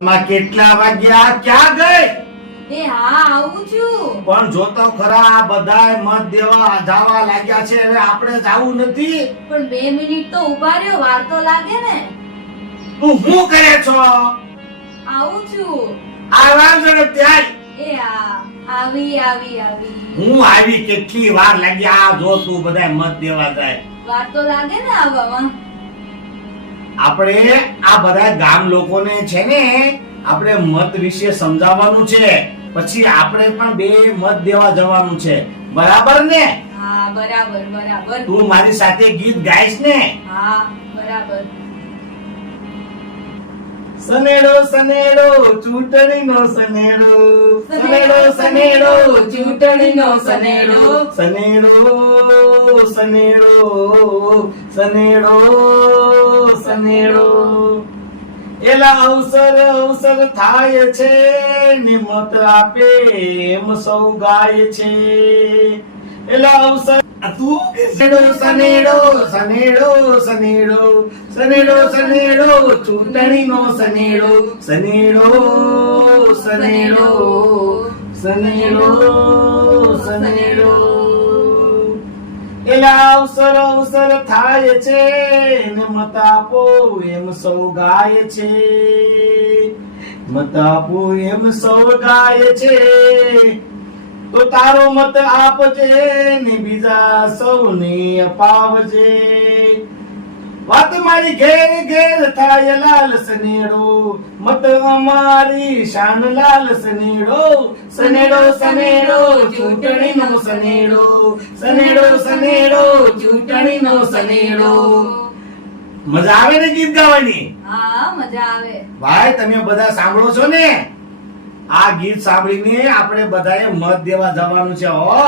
માં કેટલા વાગ્યા? ક્યાં ગઈ? એ હા આવું છું. પણ જો તો ખરા આ બધાય મત દેવા જાવા લાગ્યા છે હવે આપણે જાવું નથી. પણ 2 મિનિટ તો ઊભા રહ્યો વાર તો લાગે ને. તું શું કરે છો? આવું છું. આરામ ઝડપ ત્યાં એ હા આવી આવી આવી. હું આવી કેટલી વાર લાગી આ જો તું બધાય મત દેવા જાય. વાર તો લાગે ને આવવામાં આપણે આ બધા ગામ લોકોને છે ને આપણે મત વિશે સમજાવવાનું છે. પછી આપણે પણ બે મત દેવા જવાનું છે. બરાબર ને? હા બરાબર બરાબર. તું મારી સાથે ગીત ગાઈશ ને? હા બરાબર. સનેડો સનેડો ચૂંટણીનો સનેડો. સનેડો સનેડો ચૂંટણીનો સનેડો. સનેડો સનેડો સનેડો સનેડો. એલા અવસર અવસર થાય છે ને મત આપે એમ સૌ ગાય છે. એલા અવસર તું? સનેડો સનેડો સનેડો સનેડો સનેડો સનેડો, ચૂંટણીનો સનેડો સનેડો સનેડો સનેડો સનેડો. એલા અવસર અવસર થાય છે, ને મત આપો એમ સૌ ગાય છે. મત આપો એમ સૌ ગાય છે. તો તારો મત આપજે ને બીજા સૌને અપાવજે. વાત મારી ઘેર ઘેર થાય લાલ સનેડો મત અમારી શાન લાલ સનેડો સનેડો સનેડો ચૂંટણીનો સનેડો. સનેડો સનેડો ચૂંટણીનો સનેડો. મજા આવે ને ગીત ગાવાની? હા મજા આવે. ભાઈ તમે બધા સાંભળો છો ને? આ ગીત સાંભળીને આપણે બધાએ મત દેવા જવાનું છે, હો.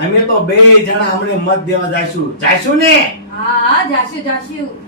અમે તો બે જણા હમણે મત દેવા જઈશું. જઈશું ને? હા હા જાશું